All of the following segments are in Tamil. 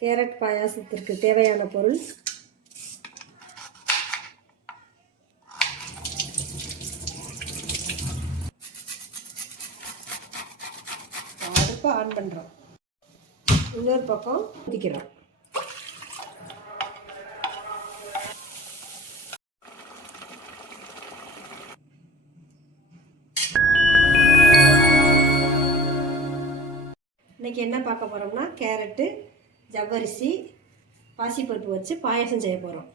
கேரட் பாயாசத்திற்கு தேவையான பொருள்: அடுப்பை ஆன் பண்ணுறோம். இன்னொரு பக்கம் ஊற்றிக்கிறோம். இன்றைக்கி என்ன பார்க்க போகிறோம்னா, கேரட்டு, ஜவ்வரிசி, பாசிப்பருப்பு வச்சு பாயாசம் செய்ய போகிறோம்.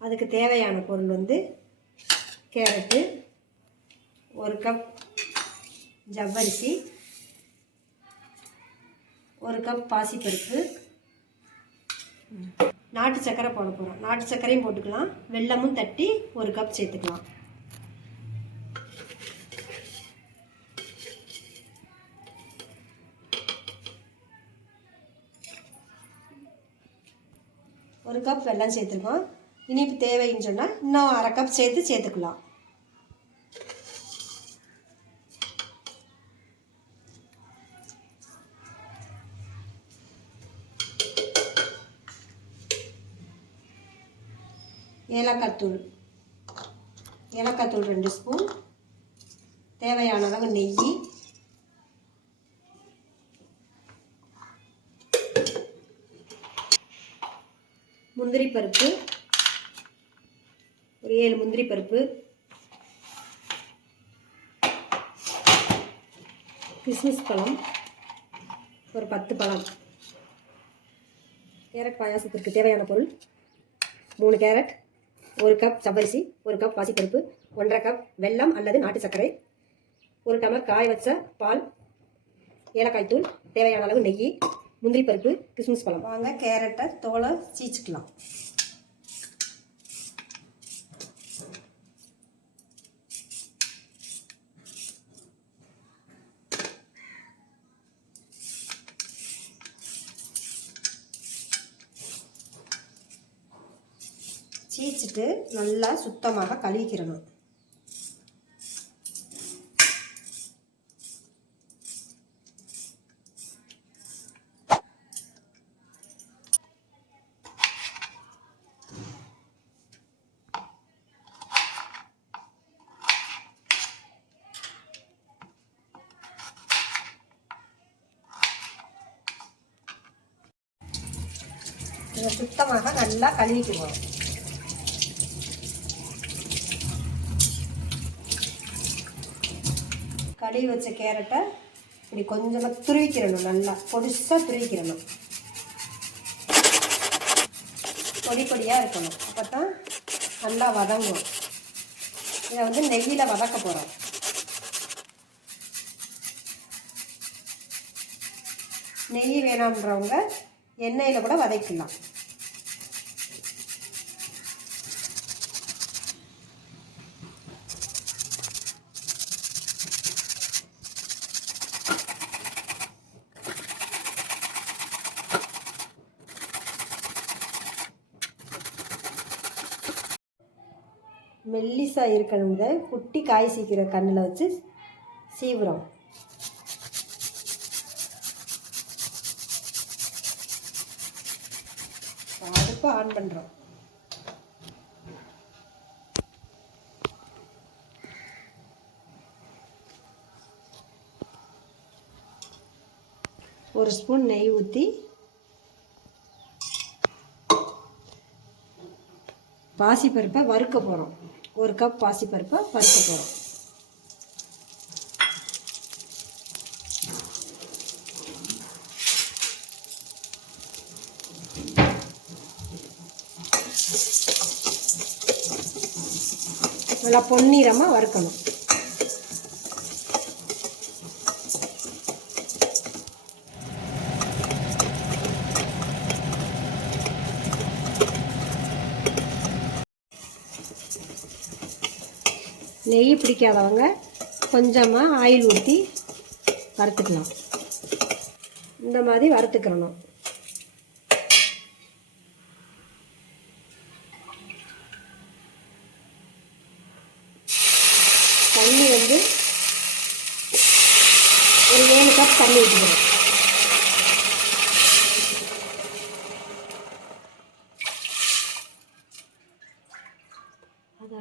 அதுக்கு தேவையான பொருள் வந்து கேரட்டு, 1 கப் ஜவ்வரிசி, 1 கப் பாசிப்பருப்பு, நாட்டு சர்க்கரை போட போகிறோம். நாட்டு சர்க்கரையும் போட்டுக்கலாம், வெல்லமும் தட்டி 1 கப் சேர்த்துக்கலாம். ஒரு கப் வெல்லம் சேர்த்துருக்கோம். இனிப்பு தேவைன்னு சொன்னால் இன்னும் 1/2 கப் சேர்த்துக்கலாம். ஏலக்காய்த்தூள் 2 ஸ்பூன், தேவையான அளவு நெய், முந்திரி பருப்பு ஒரு 7 முந்திரி பருப்பு, கிஸ்மிஸ் பழம் ஒரு 10 பழம். கேரட் பாயாசத்திற்கு தேவையான பொருள்: 3 கேரட், 1 கப் ஜவ்வரிசி, 1 கப் பாசிப்பருப்பு, 1/2 கப் வெல்லம் அல்லது நாட்டு சர்க்கரை, 1 டம்ளர் காய வச்ச பால், ஏலக்காய்த்தூள், தேவையான அளவு நெய், முந்திரி பருப்பு, கிஸ்மிஸ் பழம். வாங்க கேரட்டை தோலை சீச்சிக்கலாம். சீச்சிட்டு நல்லா சுத்தமாக கழுவிக்கிறணும். இதை சுத்தமாக நல்லா கழுவிக்குவோம். கழுவி வச்ச கேரட்டை இப்படி கொஞ்சமாக துருவிக்கிறணும். நல்லா பொடிசாக துருவிக்கிறணும். பொடி பொடியாக இருக்கணும். அப்போ தான் நல்லா வதங்கும். இதை வந்து நெய்யில் வதக்க போகிறோம். நெய் வேணான்றவங்க எண்ணெயில் கூட வதக்கலாம். மெல்லிசா இருக்கணும். குட்டி காய் சீக்கிர கண்ணில் வச்சு சீவுறோம். அடுப்பை ஆன் பண்ணுறோம். ஒரு ஸ்பூன் நெய் ஊற்றி பாசிப்பருப்பை வறுக்க போகிறோம். 1 கப் பாசிப்பருப்பை வறுக்க போகிறோம். நல்லா பொன்னிறமாக வறுக்கணும். நெய் பிடிக்காதவங்க கொஞ்சமாக ஆயில் ஊற்றி வறுத்துக்கலாம். இந்த மாதிரி வறுத்துக்கிறணும். தண்ணி வந்து ஒரு 7 கப் தண்ணி ஊற்றிக்கணும்.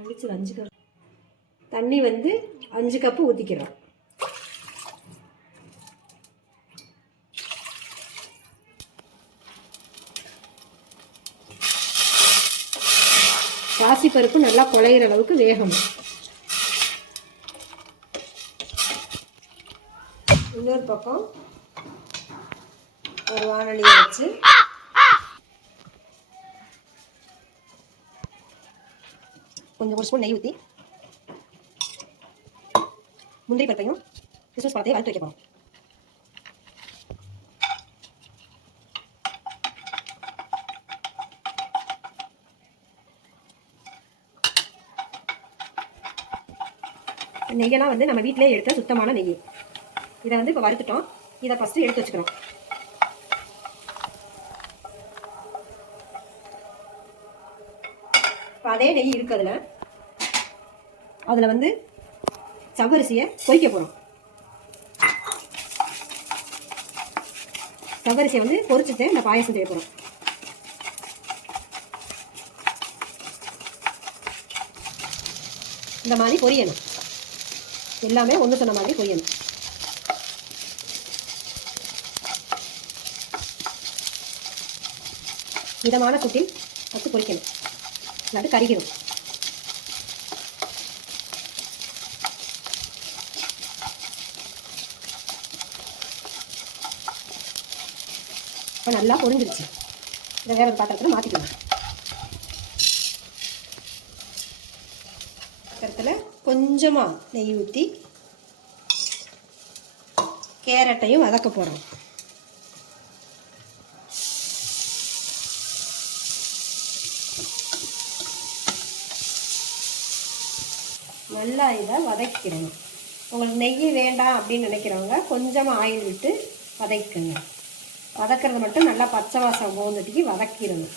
அடிச்சது 5 கப் தண்ணி வந்து 5 கப்பு ஊற்றிக்கிறோம். பாசிப்பருப்பு நல்லா குழையிற அளவுக்கு வேகணும். இன்னொரு பக்கம் ஒரு வாணலியை வச்சு கொஞ்சம் ஒரு ஸ்பூன் நெய் ஊற்றி முந்திரி பருப்பையும் கிறிஸ்மஸ் பழத்தையும் வறுத்து வைக்க போகிறோம். நெய்யெல்லாம் வந்து நம்ம வீட்டிலே எடுத்த சுத்தமான நெய். இதை வந்து இப்போ வறுத்துட்டோம். இதை ஃபஸ்ட்டு எடுத்து வச்சுக்கிறோம். இப்போ அதே நெய் இருக்குது. அதில் வந்து சவ்வரிசியை பொரிக்க போகிறோம். சவ்வரிசியை வந்து பொரிச்சுட்டு இந்த பாயசம் செய்ய போகிறோம். இந்த மாதிரி பொரியணும். எல்லாமே ஒன்று சொன்ன மாதிரி பொரியணும். மிதமான சூட்டில் வச்சு பொரிக்கணும், இல்லாட்டி கருகிடும். இப்போ நல்லா பொரிஞ்சிருச்சு. இதை வேற ஒரு பாத்திரத்தில் மாற்றிக்கணும். பாத்திரத்தில் கொஞ்சமாக நெய் ஊற்றி கேரட்டையும் வதக்க போகிறோம். நல்லா இதை வதக்கிடணும். உங்களுக்கு நெய் வேண்டாம் அப்படின்னு நினைக்கிறவங்க கொஞ்சமாக ஆயில் விட்டு வதக்குங்க. வதக்கிறது மட்டும் நல்லா பச்சை வாசம் போகிறதுக்கு வதக்கிடணும்.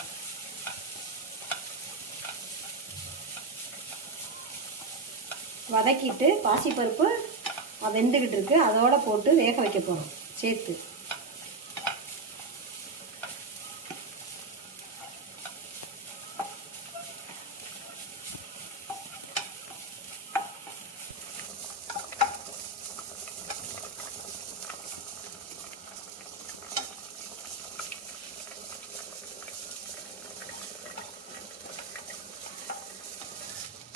வதக்கிட்டு பாசிப்பருப்பு வெந்துக்கிட்டு இருக்கு, அதோட போட்டு வேக வைக்க போகிறோம் சேர்த்து.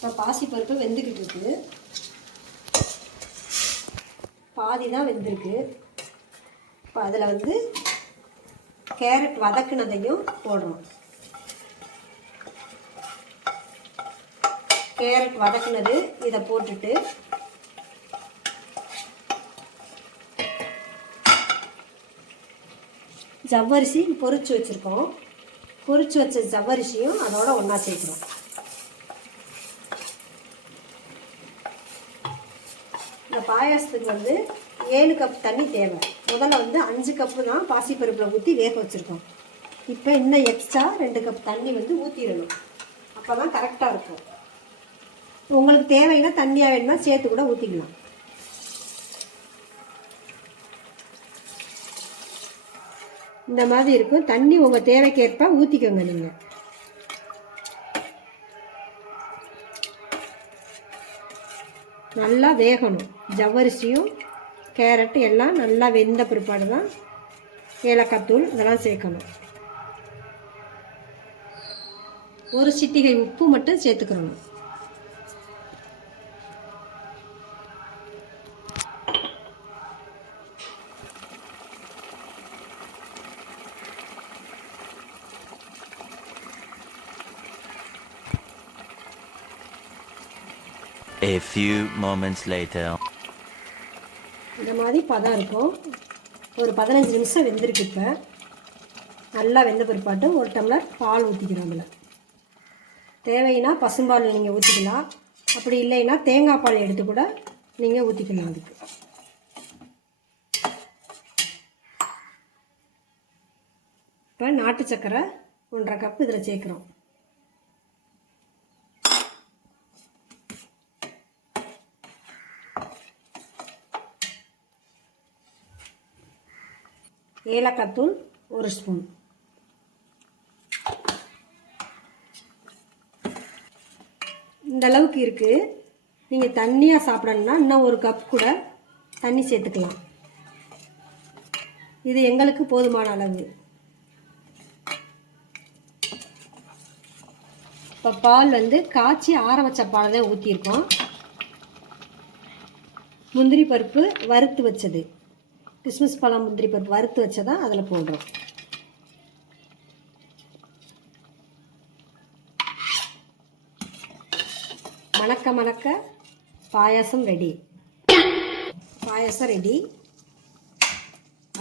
இப்போ பாசிப்பருப்பு வெந்துக்கிட்டு இருக்குது. பாதி தான் வெந்திருக்கு. இப்போ அதில் வந்து கேரட் வதக்குனதையும் போடுறோம். கேரட் வதக்குனது இதை போட்டுட்டு ஜவ்வரிசி பொரிச்சு வச்சுருக்கோம். பொரிச்சு வச்ச ஜவ்வரிசியும் அதோட ஒன்றா சேர்க்குறோம். இந்த பாயாசத்துக்கு வந்து 7 கப் தண்ணி தேவை. முதல்ல வந்து 5 கப்பு தான் பாசிப்பருப்பில் ஊற்றி வேக வச்சுருக்கோம். இப்போ இன்னும் எக்ஸ்ட்ரா 2 கப் தண்ணி வந்து ஊற்றிடணும். அப்போ தான் கரெக்டாக இருக்கும். உங்களுக்கு தேவைன்னா தண்ணியாக வேணும்னா சேர்த்து கூட ஊற்றிக்கலாம். இந்த மாதிரி இருக்கும். தண்ணி உங்கள் தேவைக்கேற்ப ஊற்றிக்கோங்க. நீங்கள் நல்லா வேகணும். ஜவ்வரிசியும் கேரட்டு எல்லாம் நல்லா வெந்த பிற்பாடு தான் ஏலக்காய் தூள் இதெல்லாம் சேர்க்கணும். ஒரு சிட்டிகை உப்பு மட்டும் சேர்த்துக்கிறணும். A few moments later. இந்த மாதிரி பதம் இருக்கும். ஒரு 15 நிமிஷம் வெந்திருக்கு. இப்போ நல்லா வெந்த பிற்பாட்டு ஒரு டம்ளர் பால் ஊற்றிக்கிறோம். அதில் தேவைன்னா பசும்பால் நீங்கள் ஊற்றிக்கலாம். அப்படி இல்லைன்னா தேங்காய் பால் எடுத்து கூட நீங்கள் ஊற்றிக்கலாம். அதுக்கு இப்போ நாட்டு சர்க்கரை 1.5 கப்பு இதில் சேர்க்குறோம். ஏலக்காய் தூள் 1 ஸ்பூன். இந்த இந்த அளவுக்கு இருக்குது. நீங்கள் தண்ணியாக சாப்பிடணுன்னா இன்னும் ஒரு கப் கூட தண்ணி சேர்த்துக்கலாம். இது எங்களுக்கு போதுமான அளவு. இப்போ பால் வந்து காய்ச்சி ஆற வச்ச பாலை தான் ஊற்றிருக்கோம். முந்திரி பருப்பு வறுத்து வச்சது, கிறிஸ்மஸ் பழம் முந்திரி பருப்பு வறுத்து வச்சதா அதில் போடுறோம். மணக்க மணக்க பாயாசம் ரெடி. பாயாசம் ரெடி.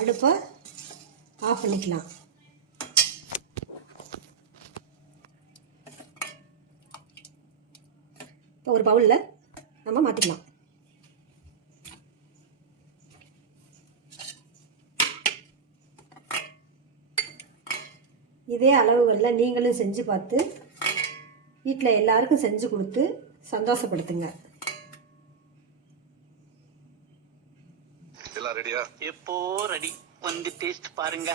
அடுப்பை ஆஃப் பண்ணிக்கலாம். இப்போ ஒரு பவுலில் நம்ம மாற்றிக்கலாம். இதே அளவுகளில் நீங்களும் செஞ்சு பார்த்து வீட்டில் எல்லாருக்கும் செஞ்சு கொடுத்து சந்தோஷப்படுத்துங்க. எல்லாம் ரெடியா? எப்போ ரெடி வந்து டேஸ்ட் பாருங்க.